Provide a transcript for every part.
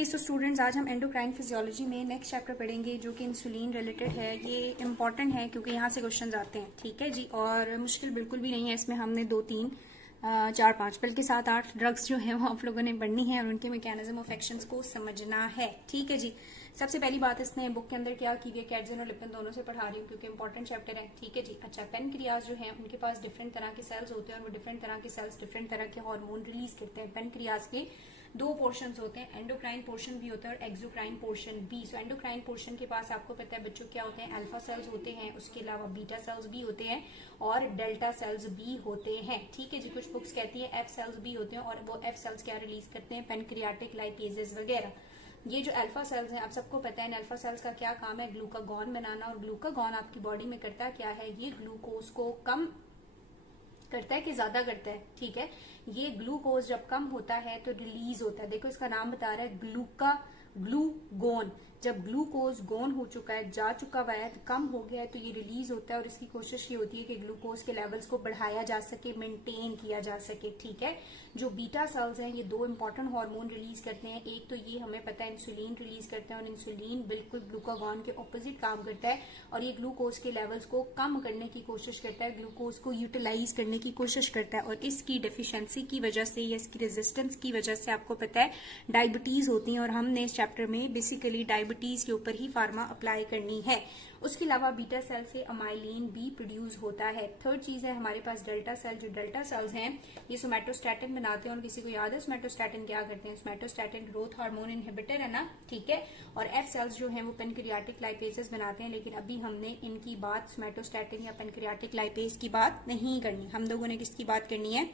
Okay so students, आज हम endocrine physiology में नेक्स्ट चैप्टर पढ़ेंगे जो कि इंसुलिन रिलेटेड है। ये इंपॉर्टेंट है क्योंकि यहाँ से क्वेश्चंस आते हैं, ठीक है जी। और मुश्किल बिल्कुल भी नहीं है इसमें। हमने 2 3 4 5 बल्कि 7 8 ड्रग्स जो है वो आप लोगों ने पढ़नी है और उनके मैकेनिज्म ऑफ एक्शंस को समझना है, ठीक है जी। सबसे पहली बात, इसने बुक के अंदर क्या की है, कैटजिन और लिपिन दोनों से पढ़ा रही हूँ क्योंकि इंपॉर्टेंट चैप्टर है, ठीक है जी। अच्छा, पेनक्रियाज जो है उनके पास डिफरेंट तरह के सेल्स होते हैं और वो डिफरेंट तरह के सेल्स डिफरेंट तरह के हार्मोन रिलीज करते हैं। पेनक्रियाज के 2 पोर्शंस होते हैं, एंडोक्राइन पोर्शन भी होता है और एक्सोक्राइन पोर्शन भी। सो एंडोक्राइन पोर्शन के पास आपको पता है बच्चों क्या होते हैं, अल्फा सेल्स होते हैं, उसके अलावा बीटा सेल्स भी होते हैं और डेल्टा सेल्स भी होते हैं, ठीक है जी। कुछ बुक्स कहती है एफ सेल्स भी होते हैं और वो एफ सेल्स क्या रिलीज करते हैं, पेनक्रियाटिक लाइपेजेस वगैरह। ये जो अल्फा सेल्स हैं, आप सबको पता है अल्फा सेल्स का क्या काम है, ग्लूकागॉन बनाना। और ग्लूकागॉन आपकी बॉडी में करता क्या है, ये ग्लूकोज को कम करता है कि ज्यादा करता है, ठीक है। ये ग्लूकोज जब कम होता है तो रिलीज होता है, देखो इसका नाम बता रहा है ग्लूगोन। जब ग्लूकोज गोन हो चुका है, जा चुका हुआ है, कम हो गया है तो ये रिलीज होता है और इसकी कोशिश ये होती है कि ग्लूकोज के लेवल्स को बढ़ाया जा सके, मेंटेन किया जा सके, ठीक है। जो बीटा सेल्स हैं ये 2 इंपॉर्टेंट हार्मोन रिलीज करते हैं। एक तो ये हमें पता है इंसुलिन रिलीज करते हैं और इंसुलिन बिल्कुल ग्लूकागॉन के ऑपोजिट काम करता है और ये ग्लूकोज के लेवल्स को कम करने की कोशिश करता है, ग्लूकोज को यूटिलाइज करने की कोशिश करता है। और इसकी डेफिशिएंसी की वजह से या इसकी रेजिस्टेंस की वजह से आपको पता है डायबिटीज होती है और हमने इस चैप्टर में बेसिकली डायबिटीज के ऊपर ही फार्मा अप्लाई करनी है। उसके अलावा बीटा सेल से अमाइलिन भी प्रोड्यूस होता है। थर्ड चीज है हमारे पास डेल्टा सेल। जो डेल्टा सेल्स हैं ये सोमैटोस्टैटिन बनाते हैं और किसी को याद है सोमैटोस्टैटिन क्या करते हैं, सोमैटोस्टैटिन ग्रोथ हार्मोन इनहिबिटर है ना, ठीक है। और एफ सेल्स जो है वो पेनक्रियाटिक लाइपेजेस बनाते हैं, लेकिन अभी हमने इनकी बात सोमैटोस्टैटिन या पेनक्रियाटिक लाइपेज की बात नहीं करनी। हम लोगों ने किसकी बात करनी है,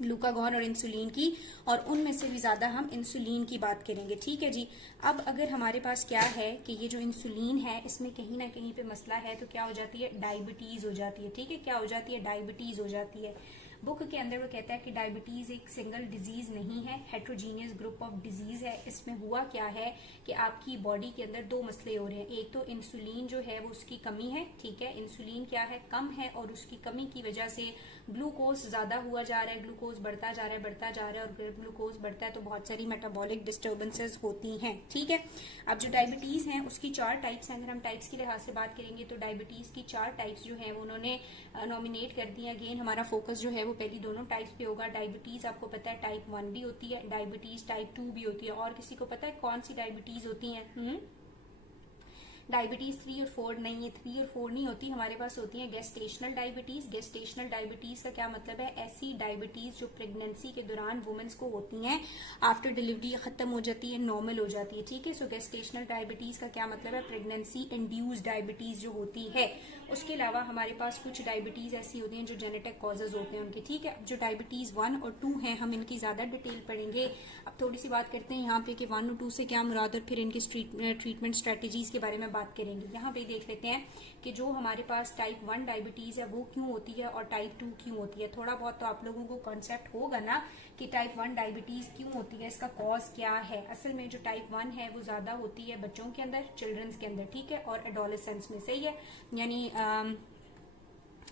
ग्लूकागॉन और इंसुलिन की, और उनमें से भी ज्यादा हम इंसुलिन की बात करेंगे, ठीक है जी। अब अगर हमारे पास क्या है कि ये जो इंसुलिन है इसमें कहीं ना कहीं पे मसला है तो क्या हो जाती है, डायबिटीज हो जाती है, ठीक है। क्या हो जाती है, डायबिटीज हो जाती है। बुक के अंदर वो कहता है कि डायबिटीज एक सिंगल डिजीज नहीं है, हेट्रोजीनियस ग्रुप ऑफ डिजीज है। इसमें हुआ क्या है कि आपकी बॉडी के अंदर 2 मसले हो रहे हैं। एक तो इंसुलिन जो है वो उसकी कमी है, ठीक है। इंसुलिन क्या है, कम है और उसकी कमी की वजह से ग्लूकोज ज्यादा हुआ जा रहा है, ग्लूकोज बढ़ता जा रहा है, बढ़ता जा रहा है। और ग्लूकोज बढ़ता है तो बहुत सारी मेटाबॉलिक डिस्टर्बेंसेस होती हैं, ठीक है। अब जो डायबिटीज है उसकी 4 टाइप्स हैं। अगर हम टाइप्स के लिहाज से बात करेंगे तो डायबिटीज की 4 टाइप्स जो है वो उन्होंने नॉमिनेट कर दी। अगेन हमारा फोकस जो है वो पहली दोनों टाइप्स पे होगा। डायबिटीज आपको पता है टाइप 1 भी होती है, डायबिटीज टाइप 2 भी होती है। और किसी को पता है कौन सी डायबिटीज होती है? डायबिटीज 3 और 4 नहीं, ये 3 और 4 नहीं होती, हमारे पास होती है गेस्टेशनल डायबिटीज। गेस्टेशनल डायबिटीज का क्या मतलब है, ऐसी डायबिटीज जो प्रेगनेंसी के दौरान वुमेन्स को होती हैं, आफ्टर डिलीवरी खत्म हो जाती है, नॉर्मल हो जाती है, ठीक है। सो गेस्टेशनल डायबिटीज का क्या मतलब है, प्रेगनेंसी इंड्यूस्ड डायबिटीज जो होती है। उसके अलावा हमारे पास कुछ डायबिटीज ऐसी होती हैं जो जेनेटिक कॉजेज होते हैं उनके, ठीक है। जो डायबिटीज 1 और 2 हैं हम इनकी ज्यादा डिटेल पढ़ेंगे। अब थोड़ी सी बात करते हैं यहाँ पे कि 1 और 2 से क्या मुराद और फिर इनकी ट्रीटमेंट स्ट्रेटेजीज के बारे में बात करेंगे। यहाँ पे देख लेते हैं कि जो हमारे पास टाइप 1 डायबिटीज है वो क्यों होती है और टाइप 2 क्यों होती है। थोड़ा बहुत तो आप लोगों को कॉन्सेप्ट होगा ना कि टाइप 1 डायबिटीज क्यों होती है, इसका कॉज क्या है। असल में जो टाइप 1 है वो ज्यादा होती है बच्चों के अंदर, चिल्ड्रंस के अंदर, ठीक है, और एडोलेसेंस में, सही है, यानी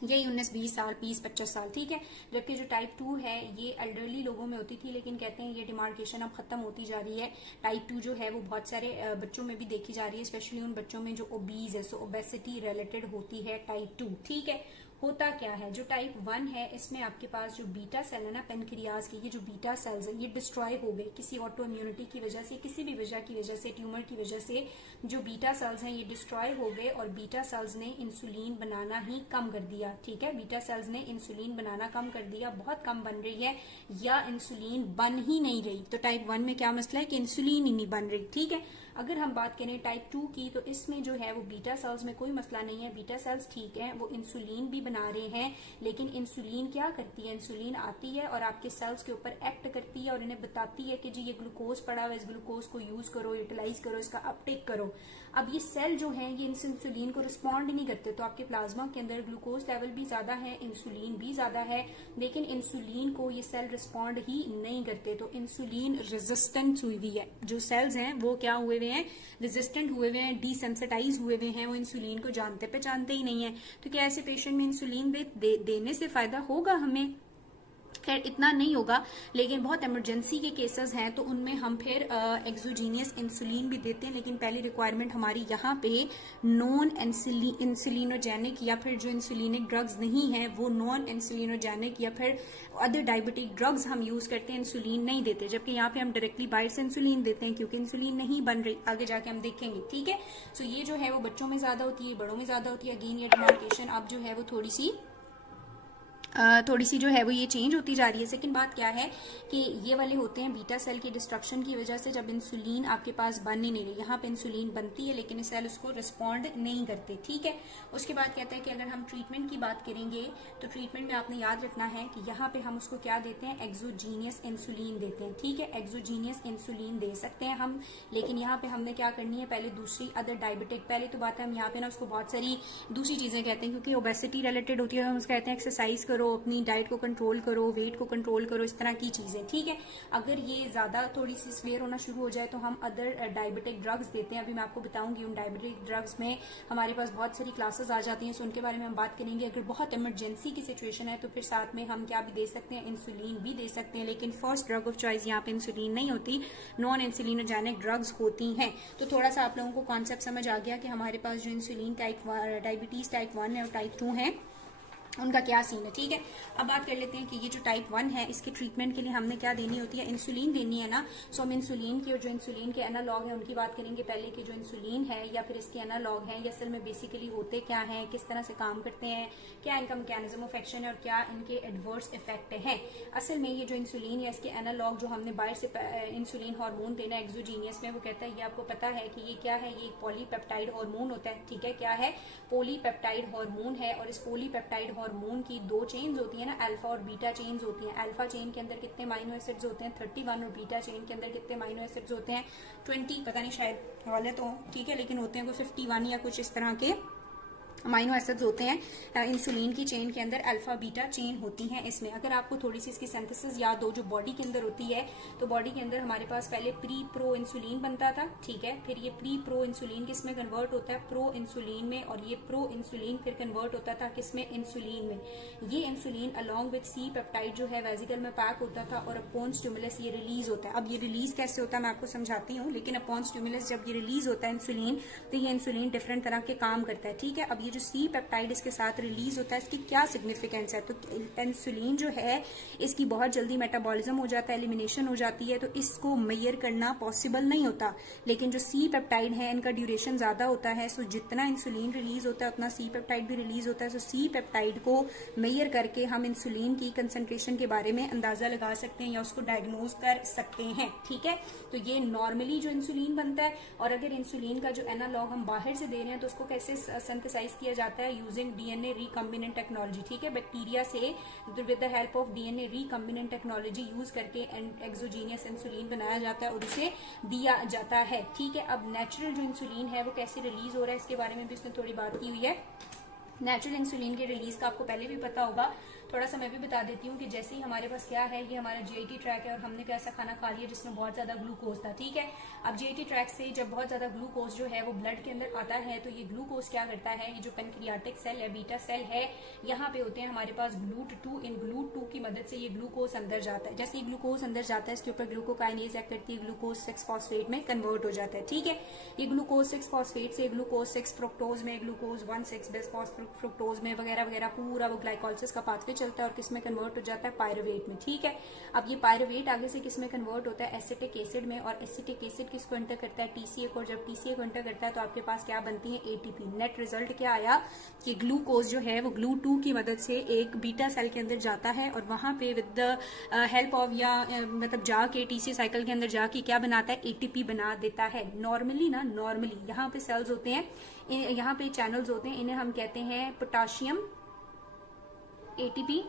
यही 19-20 साल, 20-25 साल, ठीक है। जबकि जो टाइप 2 है ये एल्डरली लोगों में होती थी, लेकिन कहते हैं ये डिमार्केशन अब खत्म होती जा रही है। टाइप 2 जो है वो बहुत सारे बच्चों में भी देखी जा रही है, स्पेशली उन बच्चों में जो ओबीज है। सो ओबेसिटी रिलेटेड होती है टाइप 2, ठीक है। होता क्या है, जो टाइप 1 है इसमें आपके पास जो बीटा सेल है ना पेनक्रियाज के, ये जो बीटा सेल्स है ये डिस्ट्रॉय हो गए किसी ऑटो इम्यूनिटी की वजह से, किसी भी वजह की वजह से, ट्यूमर की वजह से जो बीटा सेल्स हैं ये डिस्ट्रॉय हो गए और बीटा सेल्स ने इंसुलिन बनाना ही कम कर दिया, ठीक है। बीटा सेल्स ने इंसुलिन बनाना कम कर दिया, बहुत कम बन रही है या इंसुलिन बन ही नहीं रही। तो टाइप 1 में क्या मसला है कि इंसुलिन ही नहीं बन रही, ठीक है। अगर हम बात करें टाइप 2 की तो इसमें जो है वो बीटा सेल्स में कोई मसला नहीं है, बीटा सेल्स ठीक है, वो इंसुलिन भी बना रहे हैं, लेकिन इंसुलिन क्या करती है, इंसुलिन आती है और आपके सेल्स के ऊपर एक्ट करती है और इन्हें बताती है कि जी ये ग्लूकोज पड़ा हुआ है, इस ग्लूकोज को यूज करो, यूटिलाइज करो, इसका अपटेक करो। अब ये सेल जो है ये इंसुलिन को रिस्पॉन्ड नहीं करते, तो आपके प्लाज्मा के अंदर ग्लूकोज लेवल भी ज्यादा है, इंसुलिन भी ज्यादा है, लेकिन इंसुलिन को ये सेल रिस्पॉन्ड ही नहीं करते, तो इंसुलिन रेजिस्टेंट हुई हुई है। जो सेल्स हैं वो क्या हुए हुए हैं, रेजिस्टेंट हुए हुए हैं, डिसेंसिटाइज हुए हुए हैं, वो इंसुलिन को जानते पहचानते ही नहीं है। तो क्या ऐसे पेशेंट में इंसुलिन देने से फायदा होगा हमें? खैर इतना नहीं होगा, लेकिन बहुत इमरजेंसी के केसेस हैं तो उनमें हम फिर एक्सोजीनियस इंसुलिन भी देते हैं। लेकिन पहली रिक्वायरमेंट हमारी यहाँ पे नॉन इंसुलिनोजेनिक या फिर जो इंसुलिनिक ड्रग्स नहीं है वो नॉन इंसुलिनोजेनिक या फिर अदर डायबिटिक ड्रग्स हम यूज करते हैं, इंसुलिन नहीं देते। जबकि यहाँ पे हम डायरेक्टली बाहर से इंसुलिन देते हैं क्योंकि इंसुलिन नहीं बन रही, आगे जाके हम देखेंगे। ठीक है, सो ये जो है वो बच्चों में ज्यादा होती है, बड़ों में ज्यादा होती है। अगेन ये डिमार्केशन अब जो है वो थोड़ी सी जो है वो ये चेंज होती जा रही है। सेकंड बात क्या है कि ये वाले होते हैं बीटा सेल की डिस्ट्रक्शन की वजह से जब इंसुलिन आपके पास बन ही नहीं रही, यहाँ पे इंसुलिन बनती है लेकिन सेल उसको रिस्पॉन्ड नहीं करते। ठीक है, उसके बाद कहते हैं कि अगर हम ट्रीटमेंट की बात करेंगे तो ट्रीटमेंट में आपने याद रखना है कि यहाँ पे हम उसको क्या देते हैं, एक्सोजीनियस इंसुलिन देते हैं। ठीक है, एक्सोजीनियस इंसुलिन दे सकते हैं हम, लेकिन यहाँ पे हमने क्या करनी है, पहले दूसरी अदर डायबिटिक, पहले तो बात है हम यहाँ पे ना उसको बहुत सारी दूसरी चीजें कहते हैं क्योंकि ओबेसिटी रिलेटेड होती है, हम उसको कहते हैं एक्सरसाइज करो, अपनी डाइट को कंट्रोल करो, वेट को कंट्रोल करो, इस तरह की चीजें। ठीक है, अगर ये ज्यादा थोड़ी सी स्वेयर होना शुरू हो जाए तो हम अदर डायबिटिक ड्रग्स देते हैं। अभी मैं आपको बताऊंगी उन डायबिटिक ड्रग्स में हमारे पास बहुत सारी क्लासेस आ जाती हैं, सो उनके बारे में हम बात करेंगे। अगर बहुत इमरजेंसी की सिचुएशन है तो फिर साथ में हम क्या भी दे सकते हैं, इंसुलिन भी दे सकते हैं। लेकिन फर्स्ट ड्रग ऑफ चॉइस यहाँ पे इंसुलिन नहीं होती, नॉन इंसुलिनोजेनिक ड्रग्स होती हैं। तो थोड़ा सा आप लोगों को कॉन्सेप्ट समझ आ गया कि हमारे पास जो इंसुलिन डायबिटीज टाइप 1 है और टाइप 2 है उनका क्या सीन है। ठीक है, अब बात कर लेते हैं कि ये जो टाइप 1 है इसके ट्रीटमेंट के लिए हमने क्या देनी होती है, इंसुलिन देनी है ना। सो हम इंसुलिन की और जो इंसुलिन के एनालॉग है उनकी बात करेंगे पहले कि जो इंसुलिन है या फिर इसके एनालॉग है, ये असल में बेसिकली होते क्या हैं, किस तरह से काम करते हैं, क्या इनका मैकेनिज्म ऑफ एक्शन है और क्या इनके एडवर्स इफेक्ट है। असल में ये जो इंसुलिन या इसके एनालॉग जो हमने बाहर से इंसुलिन हार्मोन देना एक्सोजीनियस में, वो कहता है, ये आपको पता है कि ये क्या है, ये एक पॉलीपेप्टाइड हार्मोन होता है। ठीक है, क्या है, पॉलीपेप्टाइड हार्मोन है। और इस पॉलीपेप्टाइड हार्मोन की दो चेन्स होती है ना, अल्फा और बीटा चेन्स होती हैं। अल्फा चेन के अंदर कितने अमाइनो एसिड्स होते हैं, 31, और बीटा चेन के अंदर कितने अमाइनो एसिड्स होते हैं, 20, पता नहीं शायद वाले तो ठीक है, लेकिन होते हैं कोई 51 या कुछ इस तरह के अमाइनो एसिड्स होते हैं इंसुलिन की चेन के अंदर, अल्फा बीटा चेन होती हैं इसमें। अगर आपको थोड़ी सी इसकी सिंथेसिस याद हो जो बॉडी के अंदर होती है, तो बॉडी के अंदर हमारे पास पहले प्री प्रो इंसुलिन बनता था। ठीक है, फिर ये प्री प्रो इंसुलिन किसमें कन्वर्ट होता है, प्रो इंसुलिन में, और ये प्रो इंसुलिन फिर कन्वर्ट होता था किसमें, इंसुलिन में। ये insulin along with C peptide जो है वेजिकल में पैक होता था और अपॉन स्टिमुलस ये रिलीज होता है। अब ये रिलीज कैसे होता है मैं आपको समझाती हूँ, लेकिन अपॉन स्टिमुलस जब ये रिलीज होता है इंसुलिन, तो ये इंसुलिन डिफरेंट तरह के काम करता है। ठीक है, अब ये जो सी पेप्टाइड इसके साथ रिलीज होता है, इसकी क्या सिग्निफिकेंस है, तो इंसुलिन जो है इसकी बहुत जल्दी मेटाबॉलिज्म हो जाता है, एलिमिनेशन हो जाती है, तो इसको मेजर करना पॉसिबल नहीं होता। लेकिन जो सी पेप्टाइड है इनका ड्यूरेशन ज्यादा होता है, सो जितना इंसुलिन रिलीज होता है उतना सी पेप्टाइड भी रिलीज होता है। सो सी पेप्टाइड को मेजर करके हम इंसुलिन की कंसंट्रेशन के बारे में अंदाजा लगा सकते हैं या उसको डायग्नोज कर सकते हैं। ठीक है, तो ये नॉर्मली जो इंसुलिन बनता है, और अगर इंसुलिन का जो एनालॉग हम बाहर से दे रहे हैं तो उसको कैसे सिंथेसाइज किया जाता है, यूजिंग डीएनए रिकॉम्बिनेंट टेक्नोलॉजी। ठीक है, बैक्टीरिया से with the help of DNA recombinant technology use करके एक्सोजीनियस इंसुलिन बनाया जाता है और उसे दिया जाता है। ठीक है, अब नेचुरल जो इंसुलिन है वो कैसे रिलीज हो रहा है इसके बारे में भी उसने थोड़ी बात की हुई है। नेचुरल इंसुलिन के रिलीज का आपको पहले भी पता होगा, थोड़ा सा मैं भी बता देती हूँ कि जैसे ही हमारे पास क्या है, ये हमारा जीआईटी ट्रैक है और हमने कोई ऐसा खाना खा लिया जिसमें बहुत ज्यादा ग्लूकोज था। ठीक है, अब जीआईटी ट्रैक से जब बहुत ज्यादा ग्लूकोज जो है वो ब्लड के अंदर आता है, तो ये ग्लूकोज क्या करता है, ये जो पेनक्रियाटिक सेल है, बीटा सेल है, यहाँ पे होते हैं हमारे पास GLUT2, इन GLUT2 की मदद से ये ग्लूकोज अंदर जाता है। जैसे ये ग्लूकोज अंदर जाता है इसके ऊपर ग्लूकोकाइनेज एक्ट करती है, ग्लूकोज 6 फॉस्फेट में कन्वर्ट हो जाता है। ठीक है, ये ग्लूकोज 6 फॉस्फेट से ग्लूकोज 6 फ्रुक्टोज में, ग्लूकोज 1,6 फ्रुक्टोज में वगैरह वगैरह पूरा वो ग्लाइकोलिसिस का पाथवे चलता है और किसमें कन्वर्ट हो जाता है, पायरुवेट में। ठीक है, अब ये पायरुवेट आगे से किसमें कन्वर्ट होता है, एसिटिक एसिड में, और एसिटिक एसिड किसको एंटर करता है, टीसीए को, और जब टीसीए को एंटर करता है तो आपके पास क्या बनती है, एटीपी। नेट रिजल्ट क्या आया कि ग्लूकोज जो है वो GLUT2 की मदद से एक बीटा सेल के अंदर जाता है और वहां पे विद द हेल्प ऑफ या मतलब जाके टीसीए साइकिल के अंदर जाके क्या बनाता है, एटीपी बना देता है। नॉर्मली यहाँ पे सेल्स होते हैं, यहाँ पे चैनल्स होते हैं, इन्हें हम कहते हैं potassium ATP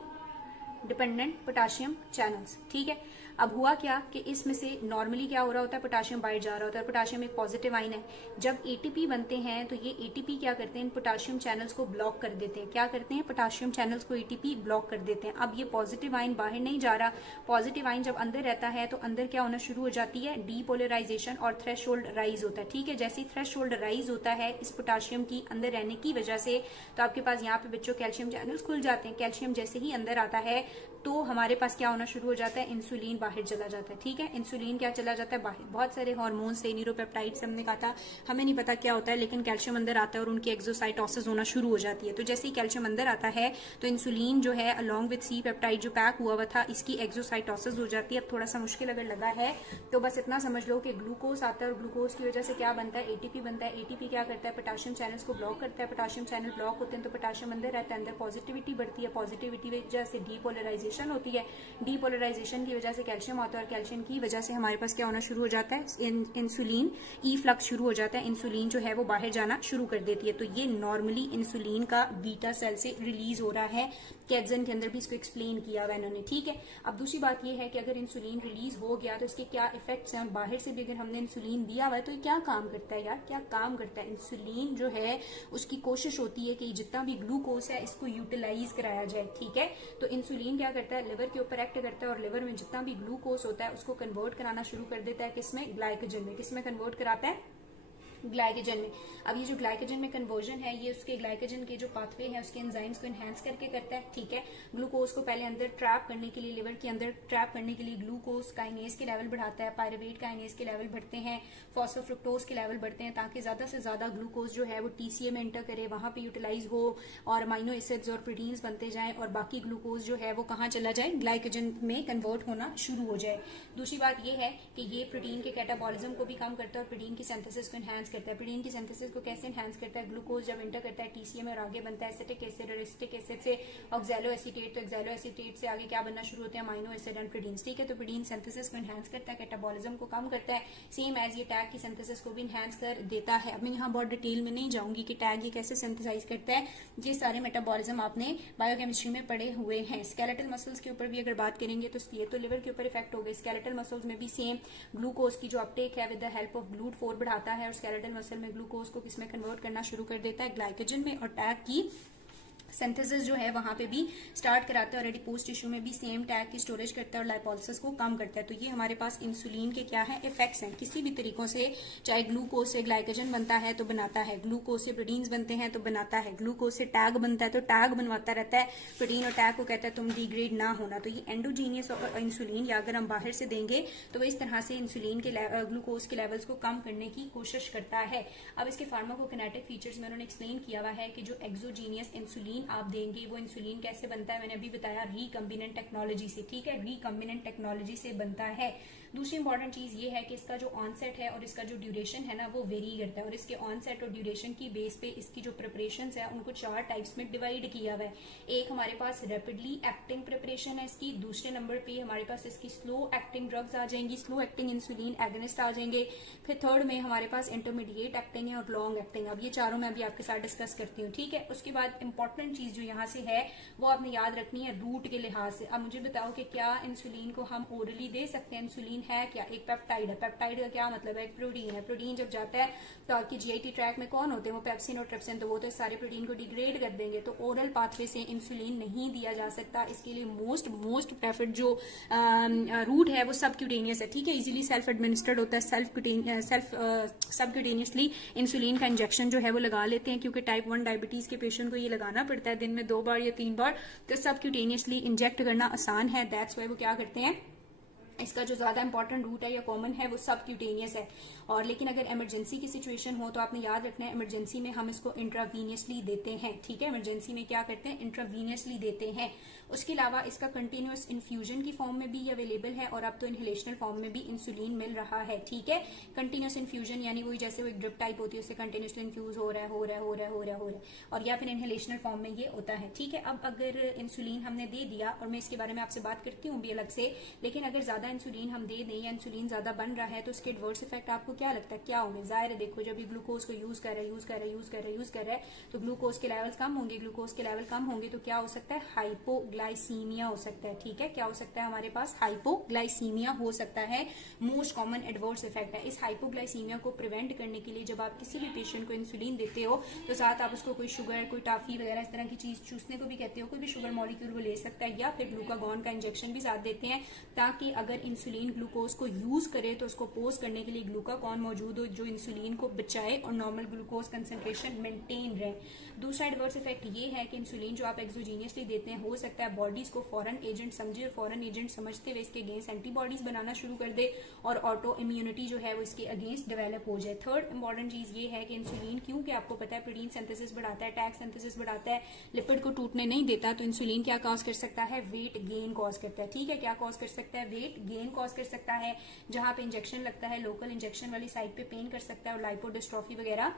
dependent potassium channels. ठीक है, अब हुआ क्या कि इसमें से नॉर्मली क्या हो रहा होता है, पोटाशियम बाहर जा रहा होता है। पोटाशियम एक पॉजिटिव आयन है। जब एटीपी बनते हैं तो ये एटीपी क्या करते हैं, इन पोटाशियम चैनल्स को ब्लॉक कर देते हैं। क्या करते हैं, पोटाशियम चैनल्स को एटीपी ब्लॉक कर देते हैं। अब ये पॉजिटिव आयन बाहर नहीं जा रहा, पॉजिटिव आयन जब अंदर रहता है तो अंदर क्या होना शुरू हो जाती है, डीपोलराइजेशन और थ्रेशोल्ड राइज होता है। ठीक है, जैसे थ्रेशोल्ड राइज होता है इस पोटाशियम की अंदर रहने की वजह से, तो आपके पास यहाँ पे बच्चों कैल्शियम चैनल्स खुल जाते हैं। कैल्शियम जैसे ही अंदर आता है तो हमारे पास क्या होना शुरू हो जाता है, इंसुलिन बाहर चला जाता है। ठीक है, इंसुलिन क्या चला जाता है बाहर। बहुत सारे हार्मोन से, न्यूरोपेप्टाइड से हमने कहा था, हमें नहीं पता क्या होता है, लेकिन कैल्शियम अंदर आता है और उनकी एक्सोसाइटोसिस होना शुरू हो जाती है। तो जैसे ही कैल्शियम अंदर आता है तो इंसुलिन जो है अलॉन्ग विद सी पेप्टाइड जो पैक हुआ था, इसकी एक्सोसाइटोसिस हो जाती है। अब थोड़ा सा मुश्किल अगर लगा है तो बस इतना समझ लो कि ग्लूकोज आता है और ग्लूकोज की वजह से क्या बनता है, एटीपी बनता है। एटीपी क्या करता है, पोटाशियम चैनल्स को ब्लॉक करता है। पोटाशियम चैनल ब्लॉक होते हैं तो पोटाशियम अंदर रहता है, अंदर पॉजिटिविटी बढ़ती है। पॉजिटिविटी की वजह से डीपोलराइजेशन होती है। डीपोलराइजेशन की वजह से कैल्शियम आता है और कैल्शियम की वजह से हमारे पास क्या होना शुरू हो जाता है, इंसुलिन ई फ्लक्स शुरू हो जाता है। इंसुलिन जो है वो बाहर जाना शुरू कर देती है। तो ये नॉर्मली इंसुलिन का बीटा सेल से रिलीज हो रहा है। कैटजन के अंदर भी इसको एक्सप्लेन किया हुआ इन्होंने। ठीक है, अब दूसरी बात ये है कि अगर इंसुलिन रिलीज हो गया तो इसके क्या इफेक्ट्स हैं, और बाहर से भी अगर हमने इंसुलिन दिया हुआ है तो ये क्या काम करता है यार, क्या काम करता है। इंसुलिन जो है उसकी कोशिश होती है कि जितना भी ग्लूकोज है इसको यूटिलाइज कराया जाए। ठीक है, तो इंसुलिन क्या करता है, लिवर के ऊपर एक्ट करता है और लिवर में जितना भी ग्लूकोज होता है उसको कन्वर्ट कराना शुरू कर देता है। किसमें, ग्लाइकोजन में। किसमें कन्वर्ट कराता है, ग्लाइकोजन में। अब ये जो ग्लाइकोजन में कन्वर्जन है ये उसके ग्लाइकोजन के जो पाथवे है उसके एंजाइम्स को एनहांस करके करता है। ठीक है, ग्लूकोज को पहले अंदर ट्रैप करने के लिए, लिवर के अंदर ट्रैप करने के लिए ग्लूकोज काइनेज के लेवल बढ़ाता है, पायरुवेट काइनेज के लेवल बढ़ते हैं, फॉस्फोफ्रुक्टोज के लेवल बढ़ते हैं, ताकि ज्यादा से ज्यादा ग्लूकोज जो है वो टीसीए में एंटर करे, वहां पे यूटिलाइज हो और अमाइनो एसिड्स और प्रोटीन्स बनते जाए और बाकी ग्लूकोज जो है वो कहाँ चला जाए, ग्लाइकोजन में कन्वर्ट होना शुरू हो जाए। दूसरी बात ये है कि ये प्रोटीन के कैटाबॉलिज्म को भी कम करता है और प्रोटीन की सिंथेसिस को एनहांस करता है। प्रोटीन की सिंथेसिस को कैसे एनहांस करता है, ग्लूकोज जब एंटर करता है टीसीए में और आगे बनता है एसिटिक एसिड, और एसिटिक एसिड से ऑक्सैलो एसीटेट, तो एक्सैलो एसीटेट से आगे क्या बनना शुरू होते हैं, अमाइनो एसिड एंड प्रोटीन्स। ठीक है, तो प्रोटीन सिंथेसिस को एनहांस करता है, कैटाबॉलिज्म को कम करता है, सेम एज ये टैग की सिंथेसिस को भी एनहांस कर देता है। अब मैं यहाँ बहुत डिटेल में नहीं जाऊंगी कि टैग ये कैसे सिंथेसाइज करता है, ये सारे मेटाबॉलिज्म आपने बायोकेमिस्ट्री में पढ़े हुए हैं। स्केलेटल मसल्स के ऊपर भी अगर बात करेंगे तो ये तो लिवर के ऊपर इफेक्ट हो गए, स्केलेटल मसल्स में भी सेम ग्लूकोज की जो अपटेक है with the help of GLUT4 बढ़ाता है और स्केलेटल मसल में ग्लूकोज को किसमें कन्वर्ट करना शुरू कर देता है, ग्लाइकोजन में, और टैग की सिंथेसिस जो है वहां पे भी स्टार्ट कराता है और एडिपोज टिश्यू में भी सेम टैग की स्टोरेज करता है और लाइपोलिसिस को कम करता है। तो ये हमारे पास इंसुलिन के क्या है, इफेक्ट्स हैं। किसी भी तरीकों से, चाहे ग्लूकोज से ग्लाइकोजन बनता है तो बनाता है, ग्लूकोज से प्रोटीन्स बनते हैं तो बनाता है, ग्लूकोज से टैग बनता है तो टैग बनवाता रहता है प्रोटीन, और टैग को कहता है तुम डिग्रेड ना होना। तो ये एंडोजीनियस इंसुलिन, या अगर हम बाहर से देंगे तो वो इस तरह से इंसुलिन के ग्लूकोज के लेवल्स को कम करने की कोशिश करता है। अब इसके फार्माकोकिनेटिक फीचर्स में उन्होंने एक्सप्लेन किया हुआ है कि जो एक्सोजीनियस इंसुलिन आप देंगे वो इंसुलिन कैसे बनता है, मैंने अभी बताया रिकम्बिनेंट टेक्नोलॉजी से। ठीक है, रिकम्बिनेंट टेक्नोलॉजी से बनता है। दूसरी इंपॉर्टेंट चीज ये है कि इसका जो ऑनसेट है और इसका जो ड्यूरेशन है ना वो वेरी करता है, और इसके ऑनसेट और ड्यूरेशन की बेस पे इसकी जो प्रिपरेशन है उनको 4 टाइप्स में डिवाइड किया हुआ है। एक हमारे पास रैपिडली एक्टिंग प्रिपरेशन है इसकी, दूसरे नंबर पे हमारे पास इसकी स्लो एक्टिंग ड्रग्स आ जाएंगी, स्लो एक्टिंग इंसुलिन एगनिस्ट आ जाएंगे, फिर थर्ड में हमारे पास इंटरमीडिएट एक्टिंग है और लॉन्ग एक्टिंग। अब ये चारों मैं अभी आपके साथ डिस्कस करती हूँ। ठीक है, उसके बाद इंपॉर्टेंट चीज जो यहाँ से है वो आपने याद रखनी है रूट के लिहाज से। अब मुझे बताओ कि क्या इंसुलिन को हम ओरली दे सकते हैं, इंसुलिन है क्या, एक पेप्टाइड है। पेप्टाइड का क्या मतलब है, एक प्रोटीन है। प्रोटीन जब जाता है तो आपकी जीआईटी ट्रैक में कौन होते हैं, वो पेप्सिन और ट्रिप्सिन, तो वो तो सारे प्रोटीन को डिग्रेड कर देंगे। तो ओरल पाथवे से इंसुलिन नहीं दिया जा सकता। इसके लिए मोस्ट प्रेफर्ड जो रूट है वो सबक्यूटेनियस है। ठीक है, इजीली सेल्फ एडमिनिस्टर्ड होता है, सबक्यूटेनियसली इंसुलिन का इंजेक्शन जो है वो लगा लेते हैं, क्योंकि टाइप 1 डायबिटीज के पेशेंट को ये लगाना पड़ता है दिन में 2 बार या 3 बार, तो सबक्यूटेनियसली इंजेक्ट करना आसान है। दैट्स वाई वो क्या करते हैं, इसका जो ज्यादा इंपॉर्टेंट रूट है या कॉमन है वो सबक्यूटेनियस है। और लेकिन अगर इमरजेंसी की सिचुएशन हो तो आपने याद रखना है इमरजेंसी में हम इसको इंट्रावीनियसली देते हैं। ठीक है, इमरजेंसी में क्या करते हैं, इंट्रावीनियसली देते हैं। उसके अलावा इसका कंटिन्यूअस इन्फ्यूजन की फॉर्म में भी अवेलेबल है और अब तो इनहेलेशनल फॉर्म में भी इंसुलिन मिल रहा है। ठीक है, कंटिन्यूअस इन्फ्यूजन यानी वही जैसे वो एक ड्रिप टाइप होती है, उससे कंटिन्यूअसली इन्फ्यूज हो रहा है और या फिर इनहेलेशनल फॉर्म में ये होता है। ठीक है, अब अगर इंसुलिन हमने दे दिया, और मैं इसके बारे में आपसे बात करती हूँ भी अलग से, लेकिन अगर ज्यादा इंसुलिन हम दे दें या इंसुलिन ज्यादा बन रहा है तो उसके एडवर्स इफेक्ट आपको क्या लगता है क्या होंगे? जाहिर है, देखो जब ये ग्लूकोज को यूज कर रहा है तो ग्लूकोज के लेवल कम होंगे। ग्लूकोज के लेवल कम होंगे तो क्या हो सकता है? हाइपोग्लाइसीमिया हो सकता है। ठीक है, क्या हो सकता है हमारे पास? हाइपोग्लाइसीमिया हो सकता है। मोस्ट कॉमन एडवर्स इफेक्ट है। इस हाइपोग्लाइसीमिया को प्रिवेंट करने के लिए जब आप किसी भी पेशेंट को इंसुलिन देते हो तो साथ आप उसको कोई शुगर, कोई टॉफी वगैरह इस तरह की चीज चूसने को भी कहते हो, कोई भी शुगर मॉलिक्यूल वो ले सकता है, या फिर ग्लूकागॉन का इंजेक्शन भी साथ देते हैं ताकि अगर इंसुलिन ग्लूकोज को यूज करे तो उसको पोस्ट करने के लिए ग्लूकागॉन मौजूद हो जो इंसुलिन को बचाए और नॉर्मल ग्लूकोज कंसेंट्रेशन मेंटेन रहे। दूसरा एडवर्स इफेक्ट ये है कि इंसुलिन जो आप एक्सोजीनियसली देते हैं हो सकता है बॉडीज को फॉरेन एजेंट समझे और फॉरेन एजेंट समझते हुए इसके अगेंस्ट एंटीबॉडीज बनाना शुरू कर दे और ऑटो इम्यूनिटी जो है वो इसके अगेंस्ट डेवलप हो जाए। थर्ड इंपॉर्टेंट चीज ये है कि इंसुलिन क्योंकि आपको पता है प्रोटीन सिंथेसिस बढ़ाता है, टैग सिंथेसिस बढ़ाता है, लिपिड को टूटने नहीं देता, तो इंसुलिन क्या कॉज कर सकता है? वेट गेन कॉज करता है। ठीक है, क्या कॉज कर सकता है? वेट गेन कॉज कर सकता है। जहां पे इंजेक्शन लगता है लोकल इंजेक्शन वाली साइड पे पेन कर सकता है और लाइपोडिस्ट्रोफी वगैरह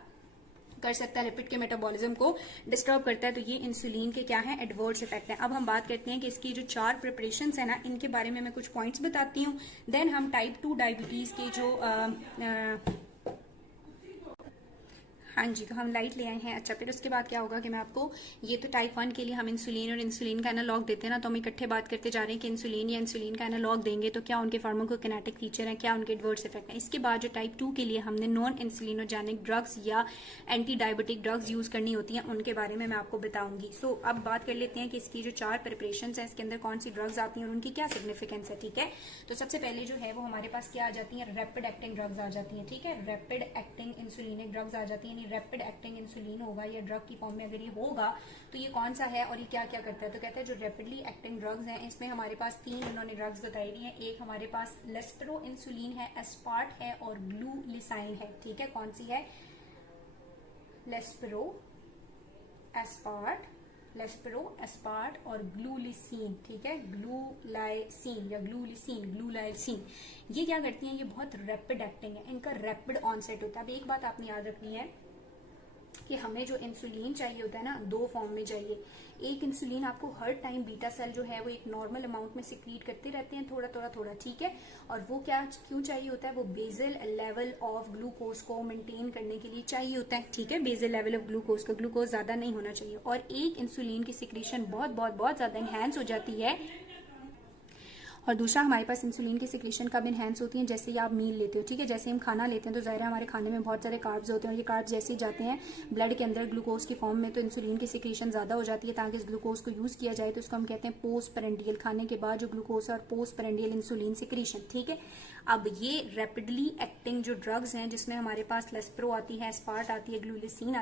कर सकता है, लिपिड के मेटाबॉलिज्म को डिस्टर्ब करता है। तो ये इंसुलिन के क्या है? एडवर्स इफेक्ट है। अब हम बात करते हैं कि इसकी जो 4 प्रिपरेशन है ना, इनके बारे में मैं कुछ पॉइंट्स बताती हूँ। देन हम टाइप 2 डायबिटीज के जो हाँ जी, तो हम लाइट ले आए हैं। अच्छा, फिर उसके बाद क्या होगा कि मैं आपको ये तो टाइप 1 के लिए हम इंसुलिन और इंसुलिन का एनालॉग देते हैं ना, तो हम इकट्ठे बात करते जा रहे हैं कि इंसुलिन या इंसुलिन का एनालॉग देंगे तो क्या उनके फार्माकोकिनेटिक फीचर हैं, क्या उनके एडवर्स इफेक्ट हैं। इसके बाद जो टाइप 2 के लिए हमने नॉन इंसुलिनोजेनिक ड्रग्स या एंटी डायबिटिक ड्रग्स यूज करनी होती हैं, उनके बारे में मैं आपको बताऊंगी। सो अब बात कर लेते हैं कि इसकी जो 4 प्रिपरेशन है इसके अंदर कौन सी ड्रग्स आती हैं और उनकी क्या सिग्निफिकेंस है। ठीक है, तो सबसे पहले जो है वो हमारे पास क्या आ जाती है? रैपिड एक्टिंग ड्रग्स आ जाती है। ठीक है, रैपिड एक्टिंग इंसुलिनिक ड्रग्स आ जाती है। रैपिड एक्टिंग इंसुलिन होगा या ड्रग की फॉर्म में अगर ये होगा तो ये कौन सा है और ये क्या क्या करता है? तो कहते हैं जो रैपिडली एक्टिंग ड्रग्स हैं इसमें हमारे पास 3 उन्होंने ड्रग्स बताई दी हैं। एक हमारे पास लेस्पेरो इंसुलिन है, एस्पार्ट है और ग्लूलिसाइन है। ठीक है, कौन सी है? लेस्पेरो, एस्पार्ट और ग्लूलिसीन। ठीक है, ग्लूलाइसिन या ग्लूलाइसिन ये क्या करती हैं? ये बहुत रैपिड एक्टिंग है, इनका रैपिड ऑनसेट होता है। अब एक बात आपने याद रखनी है कि हमें जो इंसुलिन चाहिए होता है ना, 2 फॉर्म में चाहिए। एक इंसुलिन आपको हर टाइम बीटा सेल जो है वो एक नॉर्मल अमाउंट में सिक्रीट करते रहते हैं, थोड़ा। ठीक है, और वो क्या क्यों चाहिए होता है? वो बेसल लेवल ऑफ ग्लूकोज को मेंटेन करने के लिए चाहिए होता है। ठीक है, बेसल लेवल ऑफ ग्लूकोज को, ग्लूकोज ज्यादा नहीं होना चाहिए। और एक इंसुलिन की सिक्रीशन बहुत ज्यादा एनहेंस हो जाती है और दूसरा हमारे पास इंसुलिन की सिक्रीशन कब इनहेंस होती है? जैसे ही आप मील लेते हो। ठीक है, जैसे हम खाना लेते हैं तो जाहिर है हमारे खाने में बहुत सारे कार्ब्स होते हैं और ये कार्ब्स जैसे ही जाते हैं ब्लड के अंदर ग्लूकोज की फॉर्म में तो इंसुलिन की सिक्रीशन ज्यादा हो जाती है ताकि इस ग्लूकोज को यूज किया जाए। तो इसको हम कहते हैं पोस्ट पेरेंडियल, खाने के बाद जो ग्लूकोज और पोस्ट पेरेंडियल इंसुलिन सिक्रीशन। ठीक है, अब ये रैपिडली एक्टिंग जो ड्रग्स हैं जिसमें हमारे पास लेस्पेरो आती है, एस्पार्ट आती है, ग्लूलाइसिन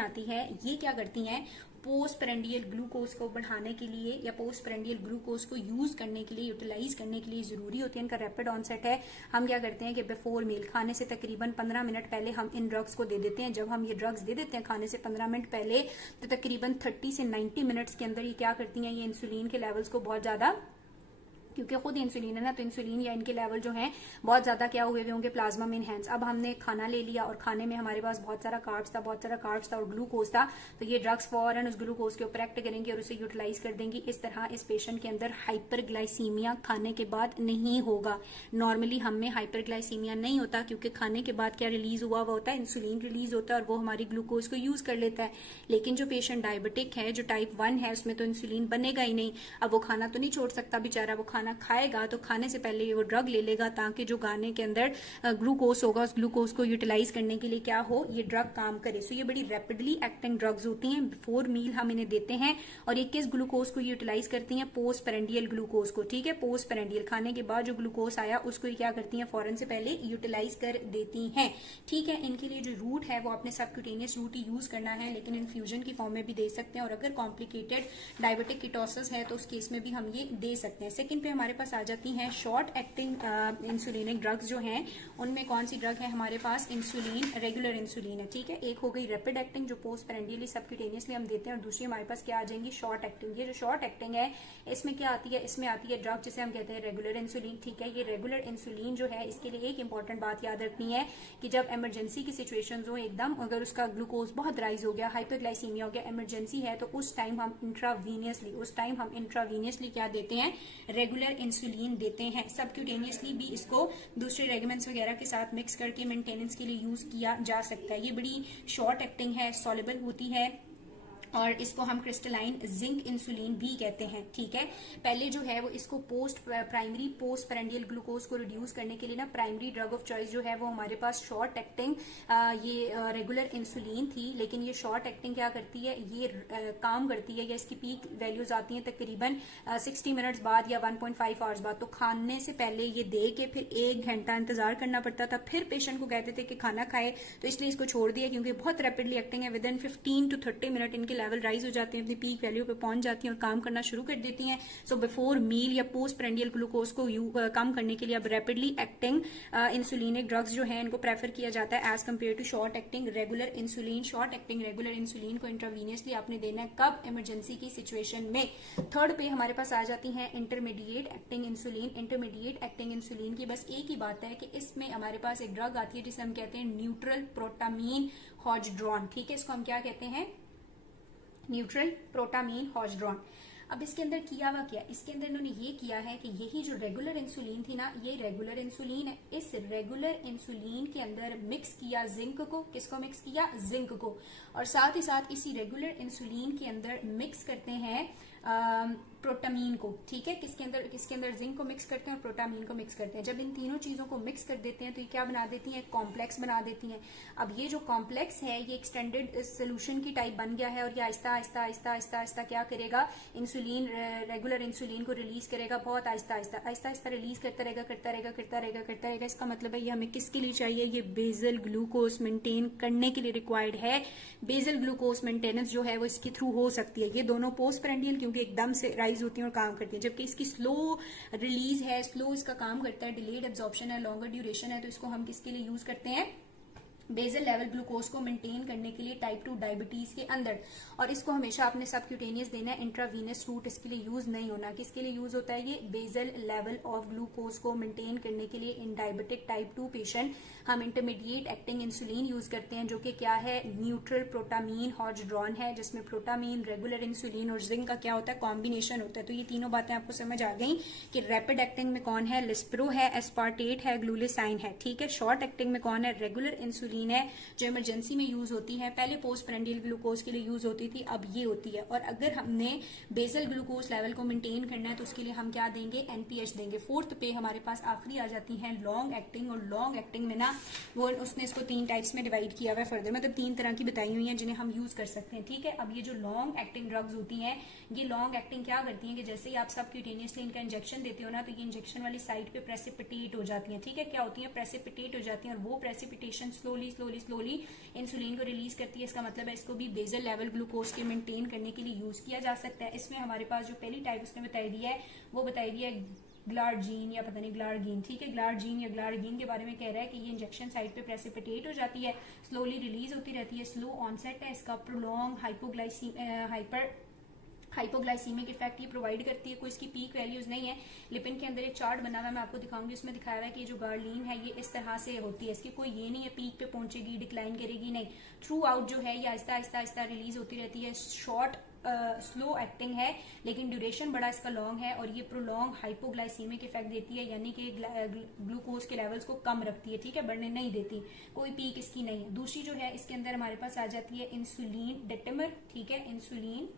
आती है, ये क्या करती हैं? पोस्ट पेरेंडियल ग्लूकोज को बढ़ाने के लिए या पोस्ट पेरेंडियल ग्लूकोज को यूज करने के लिए, यूटिलाइज करने के लिए जरूरी होती है। इनका रैपिड ऑनसेट है। हम क्या करते हैं कि बिफोर मील, खाने से तकरीबन 15 मिनट पहले हम इन ड्रग्स को दे देते हैं। जब हम ये ड्रग्स दे देते हैं खाने से 15 मिनट पहले तो तकरीबन 30 से 90 मिनट्स के अंदर ये क्या करती हैं? ये इंसुलिन के लेवल्स को बहुत ज्यादा, क्योंकि खुद इंसुलिन है ना, तो इंसुलिन या इनके लेवल जो हैं बहुत ज्यादा क्या हुए हुए होंगे? प्लाज्मा में इनहेंस। अब हमने खाना ले लिया और खाने में हमारे पास बहुत सारा कार्ब्स था और ग्लूकोज था, तो ये ड्रग्स फौरन उस ग्लूकोज के ऊपर एक्ट करेंगे और उसे यूटिलाइज कर देंगी। इस तरह इस पेशेंट के अंदर हाइपरग्लाइसीमिया खाने के बाद नहीं होगा। नॉर्मली हमें हाइपरग्लाइसीमिया नहीं होता क्योंकि खाने के बाद क्या रिलीज हुआ हुआ होता है? इंसुलिन रिलीज होता है और वो हमारी ग्लूकोज को यूज कर लेता है। लेकिन जो पेशेंट डायबिटिक है, जो टाइप 1 है, उसमें तो इंसुलिन बनेगा ही नहीं। अब वो खाना तो नहीं छोड़ सकता बेचारा, वो खाना खाएगा तो खाने से पहले वो ड्रग ले लेगा ताकि जो गाने के अंदर ग्लूकोज होगा उस ग्लूकोज को यूटिलाइज करने के लिए क्या हो? ये ड्रग काम करे। सो ये बड़ी रैपिडली एक्टिंग ड्रग्स होती हैं। बिफोर मील हम इन्हें देते हैं और ये किस ग्लूकोज को यूटिलाइज करती हैं? पोस्ट पेरेंडियल ग्लूकोज को। ठीक है, पोस्ट पेरेंडियल, खाने के बाद जो ग्लूकोज आया उसको क्या करती हैं? फौरन से पहले यूटिलाइज कर देती हैं। ठीक है, इनके लिए जो रूट है वो आपने सबक्यूटेनियस रूट ही यूज करना है, लेकिन इन्फ्यूजन की फॉर्म में भी दे सकते हैं और अगर कॉम्प्लिकेटेड डायबिटिक कीटोसिस है तो उस केस में भी हम ये दे सकते हैं। सेकंड पे हमारे पास आ जाती हैं शॉर्ट एक्टिंग इंसुलिनिक ड्रग्स जो हैं, उनमें कौन सी ड्रग है हमारे पास? इंसुलिन, रेगुलर इंसुलिन है। ठीक है, एक हो गई रैपिड एक्टिंग जो पोस्ट पेरेंडियली सबक्यूटेनियसली हम देते हैं और दूसरी हमारे पास क्या आ जाएंगी? Short acting. ये जो शॉर्ट एक्टिंग है इसमें क्या आती है? इसमें आती है ड्रग जिसे हम कहते हैं रेगुलर इंसुलिन। ठीक है, ये रेगुलर इंसुलिन जो है इसके लिए एक इंपॉर्टेंट बात याद रखनी है कि जब इमरजेंसी की सिचुएशन हो, एकदम अगर उसका ग्लूकोज बहुत राइज हो गया, हाइपरग्लाइसीमिया हो गया, इमरजेंसी है, तो उस टाइम हम इंट्रावीनियसली क्या देते हैं? रेगुलर रेगुलर इंसुलिन देते हैं। सबक्यूटेनियसली भी इसको दूसरे रेगिमेंट्स वगैरह के साथ मिक्स करके मेंटेनेंस के लिए यूज किया जा सकता है। ये बड़ी शॉर्ट एक्टिंग है, सॉल्युबल होती है और इसको हम क्रिस्टलाइन जिंक इंसुलिन भी कहते हैं। ठीक है, पहले जो है वो इसको प्राइमरी पोस्ट पेरेंडियल ग्लूकोज को रिड्यूस करने के लिए ना प्राइमरी ड्रग ऑफ चॉइस जो है वो हमारे पास शॉर्ट एक्टिंग ये रेगुलर इंसुलिन थी। लेकिन ये शॉर्ट एक्टिंग क्या करती है, ये काम करती है या इसकी पीक वैल्यूज आती हैं तकरीबन 60 मिनट्स बाद या 1.5 आवर्स बाद। तो खाने से पहले ये दे के फिर 1 घंटा इंतजार करना पड़ता था, फिर पेशेंट को कहते थे कि खाना खाए, तो इसलिए इसको छोड़ दिया क्योंकि बहुत रैपिडली एक्टिंग है। विद इन 15 to 30 मिनट इनके लेवल राइज हो जाते हैं, अपनी पीक वैल्यू पे पहुंच जाती हैं और काम करना शुरू कर देती हैं। सो बिफोर मील या पोस्ट पेरेंडियल ग्लूकोज को कम करने के लिए अब रैपिडली एक्टिंग इंसुलिनिक ड्रग्स जो है इनको प्रेफर किया जाता है as compare to short acting regular insulin. Short acting regular insulin को इंट्रावीनियसली आपने देना है कब, इमरजेंसी की सिचुएशन में। थर्ड पे हमारे पास आ जाती है intermediate acting insulin. Intermediate acting insulin की बस एक ही बात है कि इसमें हमारे पास एक ड्रग आती है जिसे हम कहते हैं न्यूट्रल प्रोटामीन हॉजड्रॉन। ठीक है, इसको हम क्या कहते हैं, न्यूट्रल प्रोटामीन हॉजड्रॉन। अब इसके अंदर किया हुआ क्या, इसके अंदर इन्होंने ये किया है कि यही जो रेगुलर इंसुलिन थी ना, ये रेगुलर इंसुलिन है, इस रेगुलर इंसुलिन के अंदर मिक्स किया जिंक को। किसको मिक्स किया, जिंक को। और साथ ही साथ इसी रेगुलर इंसुलिन के अंदर मिक्स करते हैं प्रोटामीन को। ठीक है, किसके अंदर जिंक को मिक्स करते हैं और प्रोटामीन को मिक्स करते हैं। जब इन तीनों चीजों को मिक्स कर देते हैं तो ये क्या बना देती हैं, कॉम्प्लेक्स बना देती हैं। अब ये जो कॉम्प्लेक्स है ये एक्सटेंडेड सोल्यूशन की टाइप बन गया है और ये आहिस्ता आहिस्ता आहिस्ता आहिस्ता आहिस्ता क्या करेगा, इंसुलिन रेगुलर इंसुलिन को रिलीज करेगा, बहुत आहिस्ता आहिस्ता आहिस्ता आहिस्ता रिलीज करता रहेगा करता रहेगा करता रहेगा करता रहेगा। इसका मतलब है ये हमें किसके लिए चाहिए, ये बेसल ग्लूकोज मेंटेन करने के लिए रिक्वायर्ड है। बेसल ग्लूकोज मेंटेनेंस जो है वो इसके थ्रू हो सकती है। ये दोनों पोस्ट पेरेंडियल क्योंकि एकदम से राइज होती है और काम करती है, जबकि इसकी स्लो रिलीज है, स्लो इसका काम करता है, डिलेड एब्जॉर्प्शन है, लॉन्गर ड्यूरेशन है। तो इसको हम किसके लिए यूज करते हैं, बेसल लेवल ग्लूकोज को मेंटेन करने के लिए टाइप 2 डायबिटीज के अंदर। और इसको हमेशा आपने सबक्यूटेनियस देना है, इंट्रावीनस रूट इसके लिए यूज नहीं होना। किसके लिए यूज होता है, ये बेसल लेवल ऑफ ग्लूकोज को मेंटेन करने के लिए इन डायबिटिक टाइप 2 पेशेंट हम इंटरमीडिएट एक्टिंग इंसुलिन यूज करते हैं, जो कि क्या है, न्यूट्रल प्रोटामीन हॉजड्रॉन है, जिसमें प्रोटामीन रेगुलर इंसुलिन और जिंक का क्या होता है, कॉम्बिनेशन होता है। तो ये तीनों बातें आपको समझ आ गई कि रैपिड एक्टिंग में कौन है, लिस्प्रो है, एस्पार्टेट है, ग्लूलिसाइन है। ठीक है, शॉर्ट एक्टिंग में कौन है, रेगुलर इंसुलिन है जो इमरजेंसी में यूज होती है, पहले पोस्ट पेरेंडियल ग्लूकोज के लिए यूज होती थी, अब ये होती है। और अगर हमने बेसल ग्लूकोज लेवल को मेंटेन करना है तो उसके लिए हम क्या देंगे, एनपीएच देंगे। फोर्थ पे हमारे पास आखिरी आ जाती है लॉन्ग एक्टिंग। और लॉन्ग एक्टिंग में ना वो उसने इसको 3 टाइप्स में डिवाइड किया हुआ है फर्दर, मतलब 3 तरह की बताई हुई है जिन्हें हम यूज कर सकते हैं। ठीक है, अब ये जो लॉन्ग एक्टिंग ड्रग्स होती हैं, ये लॉन्ग एक्टिंग क्या करती हैं कि जैसे ही आप सबक्यूटेनियसली इनका इंजेक्शन देते हो ना, तो ये इंजेक्शन वाली साइड पे प्रेसिपिटेट हो जाती है। ठीक है, क्या होती है, प्रेसिपिटेट हो जाती है। और वो precipitation slowly slowly slowly insulin को रिलीज करती है। इसका मतलब है इसको भी बेसल लेवल ग्लूकोज के मेंटेन करने के लिए यूज किया जा सकता है। इसमें हमारे पास जो पहली टाइप उसने बताई दी है वो बताई दी है ग्लार्जीन या पता नहीं ग्लार्गीन। ठीक है, ग्लार्जीन या ग्लार्गीन के बारे में कह रहा है कि ये इंजेक्शन साइट पे प्रेसिपिटेट हो जाती है, स्लोली रिलीज होती रहती है, स्लो ऑनसेट है इसका, प्रोलॉन्ग हाइपोग्लाइसीमिक इफेक्ट ये प्रोवाइड करती है। कोई इसकी पीक वैल्यूज नहीं है। लिपिन के अंदर एक चार्ट बना हुआ है, मैं आपको दिखाऊंगी, उसमें दिखाया हुआ है कि जो गार्लिन है ये इस तरह से होती है, इसकी कोई ये नहीं है पीक पे पहुंचेगी डिक्लाइन करेगी, नहीं, थ्रू आउट जो है ये आहिस्ता आहिस्ता आहिस्ता रिलीज होती रहती है। शॉर्ट स्लो एक्टिंग है लेकिन ड्यूरेशन बड़ा इसका लॉन्ग है और ये प्रोलॉन्ग हाइपोग्लाइसीमिक इफेक्ट देती है, यानी कि ग्लूकोज के लेवल्स को कम रखती है। ठीक है, बढ़ने नहीं देती, कोई पीक इसकी नहीं है। दूसरी जो है इसके अंदर हमारे पास आ जाती है इंसुलिन डेटेमर। ठीक है, इंसुलिन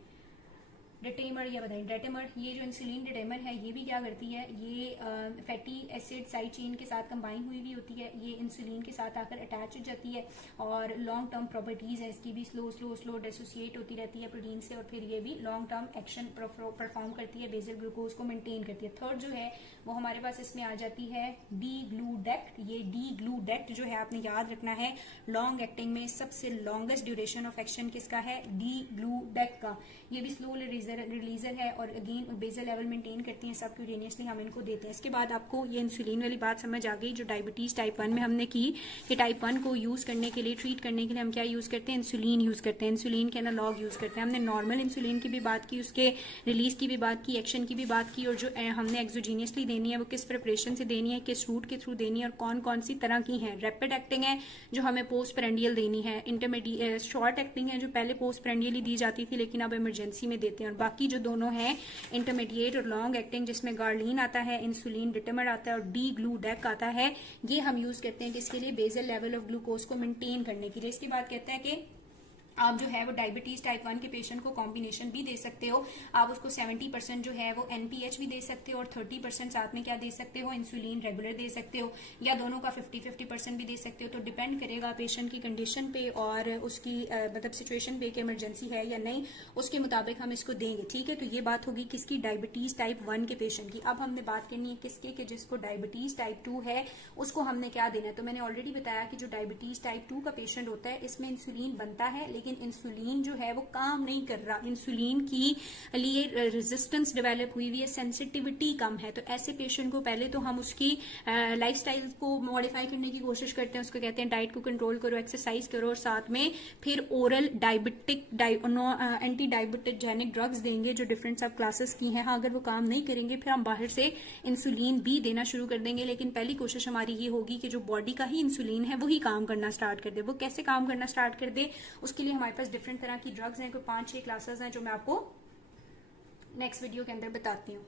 डेटेमर या बताएं डेटेमर, ये जो इंसुलिन डेटेमर है ये भी क्या करती है, ये फैटी एसिड साइड चेन के साथ कंबाइन हुई हुई होती है, ये इंसुलिन के साथ आकर अटैच हो जाती है और लॉन्ग टर्म प्रॉपर्टीज है इसकी भी, स्लो स्लो स्लो डिसोसिएट होती रहती है प्रोटीन से और फिर ये भी लॉन्ग टर्म एक्शन परफॉर्म करती है, बेसल ग्लूकोज को मेंटेन करती है। थर्ड जो है वो हमारे पास इसमें आ जाती है डी ग्लूडेक्ट। ये डी ग्लूडेक्ट जो है आपने याद रखना है, लॉन्ग एक्टिंग में सबसे लॉन्गेस्ट ड्यूरेशन ऑफ एक्शन किसका है, डी ग्लूडेक्ट का। ये भी स्लो रिलीजर है और अगेन बेसल लेवल मेंटेन करती है, सबक्यूटेनियसली हम इनको देते हैं। इसके बाद आपको ये इंसुलिन वाली बात समझ आ गई जो डायबिटीज टाइप 1 में हमने की कि टाइप 1 को यूज करने के लिए, ट्रीट करने के लिए हम क्या यूज करते हैं, इंसुलिन यूज करते हैं, इंसुलिन के एनालॉग यूज करते हैं। हमने नॉर्मल इंसुलिन की भी बात की, उसके रिलीज की भी बात की, एक्शन की भी बात की और जो हमने एक्सोजीनियसली देनी है वो किस प्रिपरेशन से देनी है, किस रूट के थ्रू देनी है और कौन कौन सी तरह की है। रैपिड एक्टिंग है जो हमें पोस्ट पेरेंडियल देनी है, इंटरमीडिएट शॉर्ट एक्टिंग है जो पहले पोस्ट पेरेंडियल ही दी जाती थी लेकिन अब इमरजेंसी में देते हैं, और बाकी जो दोनों हैं इंटरमीडिएट और लॉन्ग एक्टिंग, जिसमें गार्लिन आता है, इंसुलिन डिटेमर आता है और डी ग्लूडेक आता है, ये हम यूज करते हैं किसके लिए? बेसल लेवल ऑफ ग्लूकोज को मेंटेन करने के लिए। इसके बाद कहते हैं कि आप जो है वो डायबिटीज टाइप 1 के पेशेंट को कॉम्बिनेशन भी दे सकते हो। आप उसको 70% जो है वो एनपीएच भी दे सकते हो और 30% साथ में क्या दे सकते हो? इंसुलिन रेगुलर दे सकते हो, या दोनों का 50-50% भी दे सकते हो। तो डिपेंड करेगा पेशेंट की कंडीशन पे और उसकी मतलब सिचुएशन पे कि इमरजेंसी है या नहीं, उसके मुताबिक हम इसको देंगे। ठीक है, तो ये बात होगी किसकी? डायबिटीज टाइप 1 के पेशेंट की। अब हमने बात करनी है किसके? कि जिसको डायबिटीज टाइप 2 है उसको हमने क्या देना है। तो मैंने ऑलरेडी बताया कि जो डायबिटीज टाइप 2 का पेशेंट होता है इसमें इंसुलिन बनता है, लेकिन इंसुलिन जो है वो काम नहीं कर रहा, इंसुलिन की लिए रेजिस्टेंस डेवलप हुई हुई है, सेंसिटिविटी कम है। तो ऐसे पेशेंट को पहले तो हम उसकी लाइफस्टाइल को मॉडिफाई करने की कोशिश करते हैं, उसको कहते हैं डाइट को कंट्रोल करो, एक्सरसाइज करो, और साथ में फिर ओरल एंटी डायबिटिजेनिक ड्रग्स देंगे जो डिफरेंट सब क्लासेस की हैं। हाँ, अगर वो काम नहीं करेंगे फिर हम बाहर से इंसुलिन भी देना शुरू कर देंगे, लेकिन पहली कोशिश हमारी ये होगी कि जो बॉडी का ही इंसुलिन है वही काम करना स्टार्ट कर दे। वो कैसे काम करना स्टार्ट कर दे, उसके लिए हमारे पास डिफरेंट तरह की ड्रग्स हैं, कोई 5-6 क्लासेस हैं जो मैं आपको नेक्स्ट वीडियो के अंदर बताती हूँ।